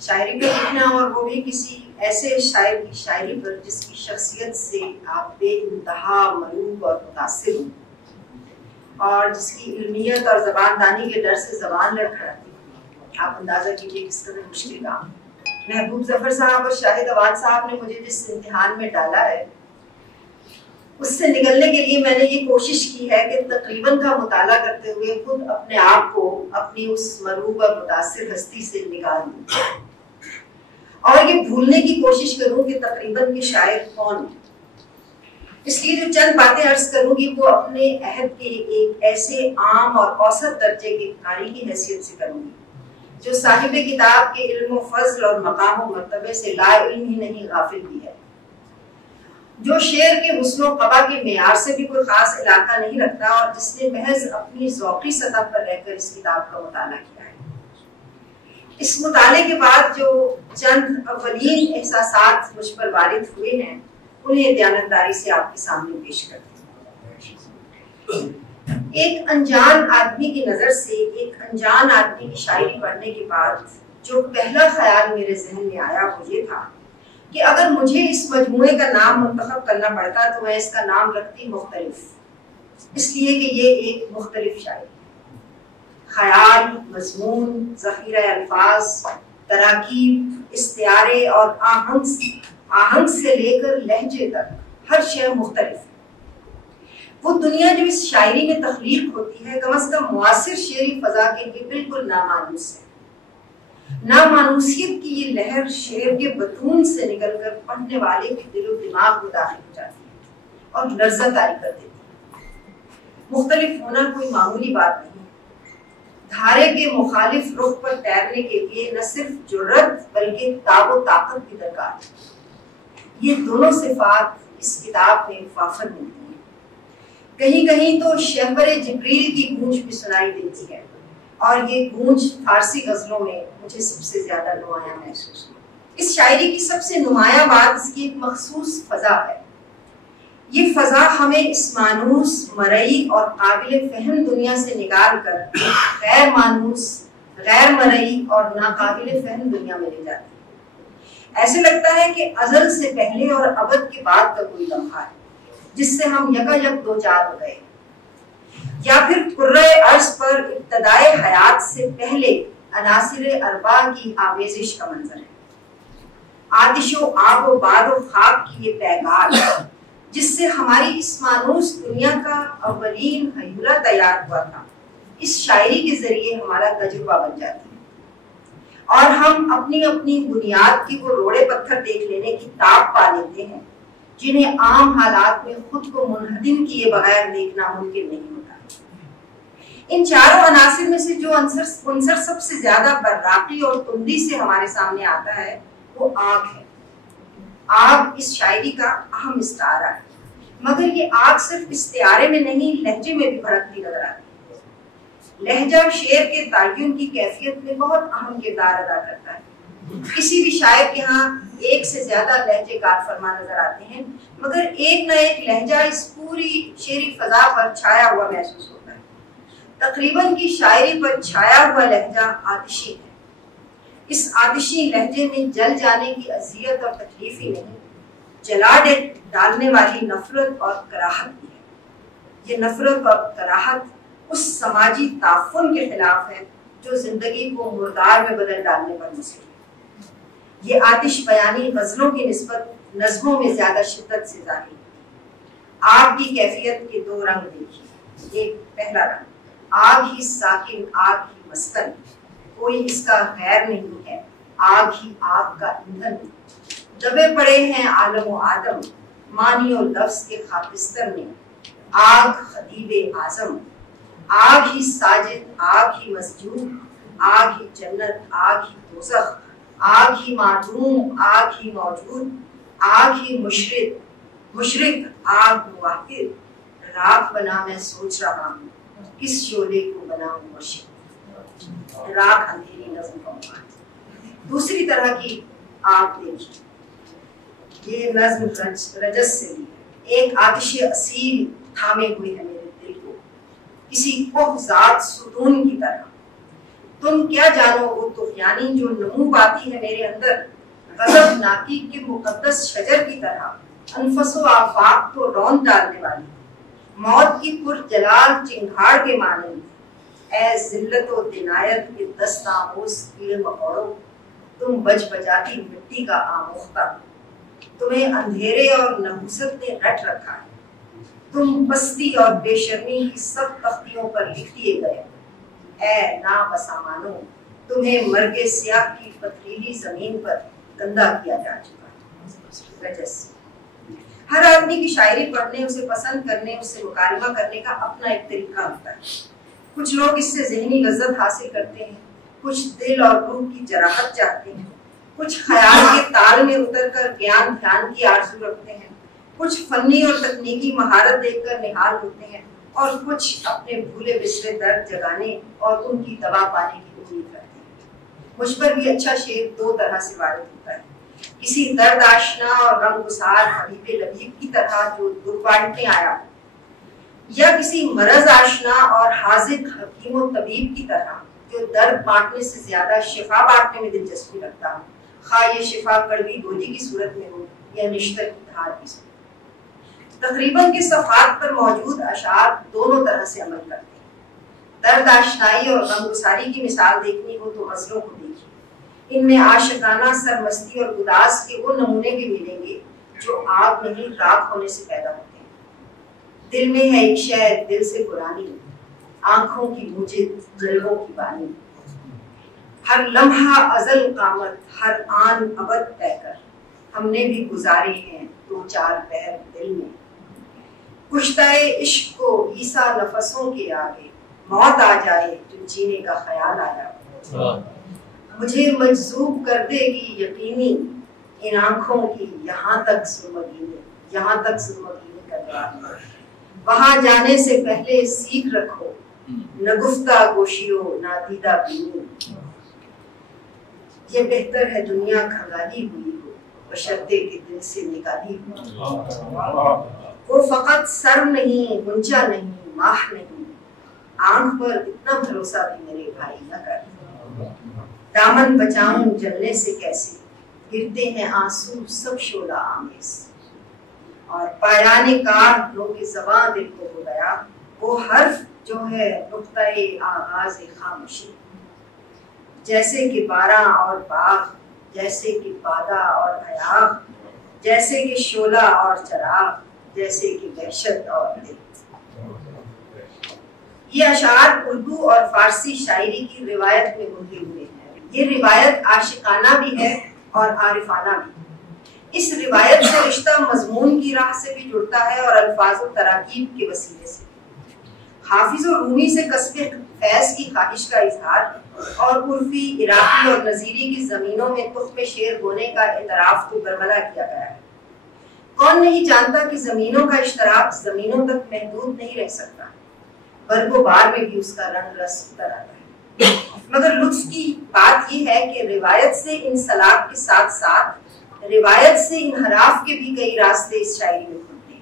شاعری پہ لکھنا، اور وہ بھی کسی ایسے شاعر کی شاعری پر جس کی شخصیت سے آپ بے انتہا ملوب اور متاثر ہوں، اور جس کی علمیت اور زبان دانی کے ڈر سے زبان لڑکھڑاتی ہے. آپ اندازہ کیجیے کس قدر مشکل کام. محبوب ظفر صاحب اور شاہد عواد صاحب نے مجھے جس امتحان میں ڈالا ہے، اس سے نکلنے کے لیے میں نے یہ کوشش کی ہے کہ تقریباً کا مطالعہ کرتے ہوئے خود اپنے آپ کو اپنی اس مروب اور متاثر ہستی سے نکال دوں، اور یہ بھولنے کی کوشش کروں کہ تقریباً کے شاعر کون ہیں. اس لیے جو چند باتیں عرض کروں گی وہ اپنے عہد کے ایک ایسے عام اور اوسط درجے کے قاری کی حیثیت سے کروں گی جو صاحب کتاب کے علم و فضل اور مقام و مرتبے سے لا علم ہی نہیں غافل بھی ہے، جو شعر کے حسن و قبا کے معیار سے بھی کوئی خاص علاقہ نہیں رکھتا، اور جس نے محض اپنی ذوقی سطح پر رہ کر اس کتاب کا مطالعہ کیا ہے. اس مطالعے کے بعد جو چند اولین احساسات مجھ پر وارد ہوئے ہیں انہیں دیانتداری سے آپ کے سامنے پیش کرتی ہوں. ایک انجان آدمی کی نظر سے ایک انجان آدمی کی شاعری پڑھنے کے بعد جو پہلا خیال میرے ذہن میں آیا وہ یہ تھا کہ اگر مجھے اس مجموعے کا نام منتخب کرنا پڑتا تو میں اس کا نام رکھتی مختلف، اس لیے کہ یہ ایک مختلف شاعری، خیال، مضمون، ذخیرہ الفاظ، تراکیب، استعارے اور آہنگ سے لے کر لہجے تک ہر شے مختلف ہے. وہ دنیا جو اس شاعری میں تخلیق ہوتی ہے کم از کم معاصر شعری فضا کے لیے بالکل نامانوس ہے. نامانوسیت کی یہ لہر شعر کے بطون سے نکل کر پڑھنے والے کے دل و دماغ میں داخل ہو جاتی ہے اور لرزہ طاری کر دیتی ہے. مختلف ہونا کوئی معمولی بات نہیں. دھارے کے مخالف رخ پر تیرنے کے لیے نہ صرف جرأت بلکہ تاب و طاقت کی درکار ہے. یہ دونوں صفات اس کتاب میں وافر ملتی ہیں. کہیں کہیں تو شہبر جبریل کی گونج بھی سنائی دیتی ہے، اور یہ گونج فارسی غزلوں میں مجھے سب سے زیادہ نمایاں محسوس ہوئی. اس شاعری کی سب سے نمایاں بات اس کی ایک مخصوص فضا ہے. یہ فضا ہمیں اس مانوس، مرئی اور قابل فہم دنیا سے نکال کر غیر مانوس، غیر مرئی اور ناقابل فہم دنیا میں لے جاتی ہے. ایسے لگتا ہے کہ ازل سے پہلے اور ابد کے بعد کا کوئی لمحہ ہے جس سے ہم یکا یک دو چار ہو گئے، یا پھر کرۂ ارض پر ابتدائے حیات سے پہلے عناصر اربع کی آمیزش کا منظر ہے. آتش و آب و باد و خاک کی یہ پیغام جس سے ہماری اس مانوس دنیا کا اولین ہیولہ تیار ہوا تھا، اس شاعری کے ذریعے ہمارا تجربہ بن جاتی ہے، اور ہم اپنی اپنی بنیاد کی وہ روڑے پتھر دیکھ لینے کی تاب پا لیتے ہیں جنہیں عام حالات میں خود کو منہدم کیے بغیر دیکھنا ممکن نہیں ہوتا. ان چاروں عناصر میں سے جو عنصر سب سے زیادہ براقی اور تندی سے ہمارے سامنے آتا ہے وہ آگ ہے. آگ اس شاعری کا اہم استعارہ ہے، مگر یہ آگ صرف استعارے میں نہیں لہجے میں بھی بھڑکتی نظر آتی ہے. لہجہ شعر کے تعین کی کیفیت میں بہت اہم کردار ادا کرتا ہے. کسی بھی شاعر کے ہاں ایک سے زیادہ لہجے کار فرما نظر آتے ہیں، مگر ایک نہ ایک لہجہ اس پوری شعری فضا پر چھایا ہوا محسوس ہوتا ہے. تقریباً کی شاعری پر چھایا ہوا لہجہ آتشی ہے. اس آتشی لہجے میں جل جانے کی اذیت اور تکلیف ہی نہیں، جلا ڈالنے والی نفرت اور کراہت بھی ہے. یہ نفرت اور کراہت اس سماجی تعفن کے خلاف ہے جو زندگی کو مردار میں بدل ڈالنے پر مصر ہے. یہ آتش بیانی غزلوں کی نسبت نظموں میں زیادہ شدت سے ظاہر ہے. آگ کی کیفیت کے دو رنگ دیکھیے. ایک پہلا رنگ آگ ہی ساکن، آگ ہی مسکن، کوئی اس کا غیر نہیں ہے، آگ ہی آگ کا ایندھن. دبے پڑے ہیں عالم و آدم معنی و لفظ کے خاکستر میں، آگ خطیب اعظم، آگ ہی ساجد، آگ ہی مسجود، آگ ہی جنت، آگ ہی دوزخ، آگ ہی معدوم، آگ ہی موجود، آگ ہی مشرق، آگ مواحد. راکھ بنا میں سوچ رہا ہوں کس شعلے کو بناؤں مرشد. راکھ اندھیری نظم کا مقام. دوسری طرح کی آگ دیکھیے. یہ نظم رجس سے لی ہے. ایک آتش اصیل تھامے ہوئے ہے میرے دل کو کسی کوہ ذات ستون کی طرح. تم کیا جانو وہ طغیانی جو نمو پاتی ہے میرے اندر، غضب ناکی کے مقدس شجر کی طرح، انفس و آفاق کو رون ڈالنے والی، موت کی پر جلال چنگھاڑ کے مانند، اے ذلت و دنایت کے دست آموز کیڑے مکوڑوں، تم بج بجاتی مٹی کا آموختہ، تمہیں اندھیرے اور نحوست نے رٹ رکھا ہے، تم پستی اور بے شرمی کی سب تختیوں پر لکھ دیے گئے، اے نابسامانو، تمہیں مرگ سیاہ کی پتھریلی زمین پر گندا کیا جا چکا ہے۔ ہر آدمی کی شاعری پڑھنے، اسے پسند کرنے، اس سے مکالمہ کرنے کا اپنا ایک طریقہ ہوتا ہے۔ کچھ لوگ اس سے ذہنی لذت حاصل کرتے ہیں، کچھ دل اور روح کی جراحت چاہتے ہیں، کچھ خیال کے تال میں اتر کر گیان دھیان کی آرزو رکھتے ہیں، کچھ فنی اور تکنیکی مہارت دیکھ کر نہال ہوتے ہیں، اور کچھ اپنے بھولے بسرے درد جگانے اور ان کی دوا پانے کی امید کرتے ہیں۔ مجھ پر بھی اچھا شعر دو طرح سے وارد ہوتا ہے، کسی درد آشنا اور غم گسار حبیب لبیب کی طرح جو دکھ بانٹنے آیا، یا کسی مرض آشنا اور حاذق حکیم و طبیب کی طرح جو درد بانٹنے سے زیادہ شفا بانٹنے میں دلچسپی رکھتا ہو، خواہ یہ شفا کڑوی گولی کی صورت میں ہو یا نشتر کی دھار کی صورت۔ تقریباً کے صفحات پر موجود اشعار دونوں طرح سے عمل کرتے ہیں۔ درد آشنائی اور غم گساری کی مثال دیکھنی ہو تو غزلوں کو دیکھیے، ان میں عاشقانہ سرمستی اور گداز کے وہ نمونے بھی ملیں گے جو آگ نہیں راکھ ہونے سے پیدا ہوتے ہیں۔ دل میں ہے ایک شے دل سے پرانی، آنکھوں کی موجد جلووں کی بانی، ہر لمحہ ازل قامت ہر آن ابد طے کر، ہم نے بھی گزارے ہیں دو چار پہر دل میں، کشتہ عشق کو عیسیٰ نفسوں کے آگے، موت آ جائے تو جینے کا خیال آیا، مجھے مجذوب کر دے گی یقینی ان آنکھوں کی یہاں تک سرمگینی، یہاں تک سرمگینی کا دوار، وہاں جانے سے پہلے سیکھ رکھو نہ گفتہ گوشیو نہ دیدہ بینی، یہ بہتر ہے دنیا کھنگالی ہوئی ہو بشرطے کے دل سے نکالی ہو، وہ فقط سر نہیں گنجا نہیں ماہ نہیں، آنکھ پر اتنا بھروسہ بھی میرے بھائی نہ کر، دامن بچاؤں جلنے سے کیسے گرتے ہیں آنسو سب شعلہ آمیز، اور پایان کار لوگ زباں دل کو ہو گیا، وہ حرف جو ہے نقطۂ آغاز خاموشی، جیسے کہ باراں اور باغ، جیسے کہ بادہ اور حیاغ، جیسے کہ شعلہ اور چراغ، جیسے کہ وحشت اور دل۔ یہ اشعار اردو اور فارسی شاعری کی روایت میں بندے ہوئے ہیں۔ یہ روایت عاشقانہ بھی ہے اور عارفانہ بھی۔ اس روایت سے رشتہ مضمون کی راہ سے بھی جڑتا ہے اور الفاظ و تراکیب کے وسیلے سے۔ حافظ و رومی سے کسب فیض کی خواہش کا اظہار اور عرفی عراقی اور نظیری کی زمینوں میں تخم شعر بونے کا اعتراف تو برملا کیا گیا ہے۔ کون نہیں جانتا کہ زمینوں کا اشتراک زمینوں تک محدود نہیں رہ سکتا، برگ و بار میں بھی اس کا رنگ رس اتر آتا ہے، مگر لطف کی بات یہ ہے کہ روایت سے انسلاک کے ساتھ ساتھ روایت سے انحراف کے بھی کئی راستے اس شاعری میں کھلتے ہیں۔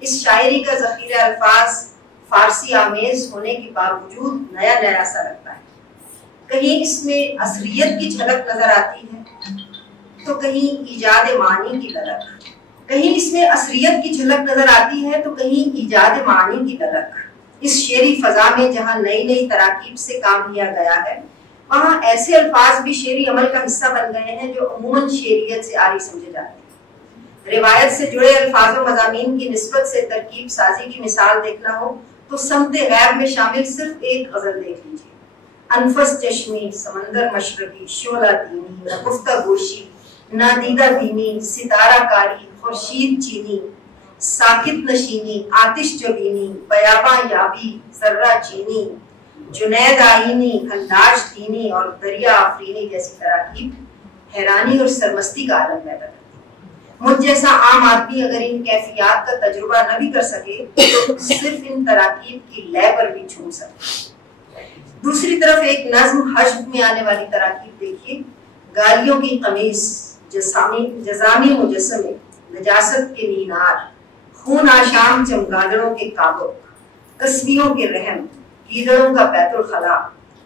اس شاعری کا ذخیرہ الفاظ فارسی آمیز ہونے کے باوجود نیا نیا سا لگتا ہے، کہیں اس میں عصریت کی جھلک نظر آتی ہے تو کہیں ایجاد معنی کی للک، کہیں اس میں عصریت کی جھلک نظر آتی ہے تو کہیں ایجاد معنی کی للک۔ اس شعری فضا میں جہاں نئی نئی تراکیب سے کام لیا گیا ہے، وہاں ایسے الفاظ بھی شعری عمل کا حصہ بن گئے ہیں جو عموماً شعریت سے عاری سمجھے جاتے ہیں۔ روایت سے جڑے الفاظ و مضامین کی نسبت سے ترکیب سازی کی مثال دیکھنا ہو تو سمت غیب میں شامل صرف ایک غزل دیکھ لیجیے، انفس چشمی سمندر مشرقی شعلہ دینی نہ گفتہ گوشی نہ دیدہ بینی، ستارہ کاری خورشید چینی، ساکت نشینی آتش جبینی، بیاباں یابی ذرہ چینی، جنید آئینی حلاج دینی اور دریا آفرینی جیسی تراکیب حیرانی اور سرمستی کا عالم پیدا کرتی ہے۔ مجھ جیسا عام آدمی اگر ان کیفیات کا تجربہ نہ بھی کر سکے تو صرف ان تراکیب کی لے پر بھی چھوم سکے۔ دوسری طرف ایک نظم حجب میں آنے والی تراکیب دیکھیے، گالیوں کی قمیص جزامی مجسمے نجاست کے نینار، خون آشام چمگادڑوں کے کابق، کسبیوں کے رحم، گیدڑوں کا بیت الخلا،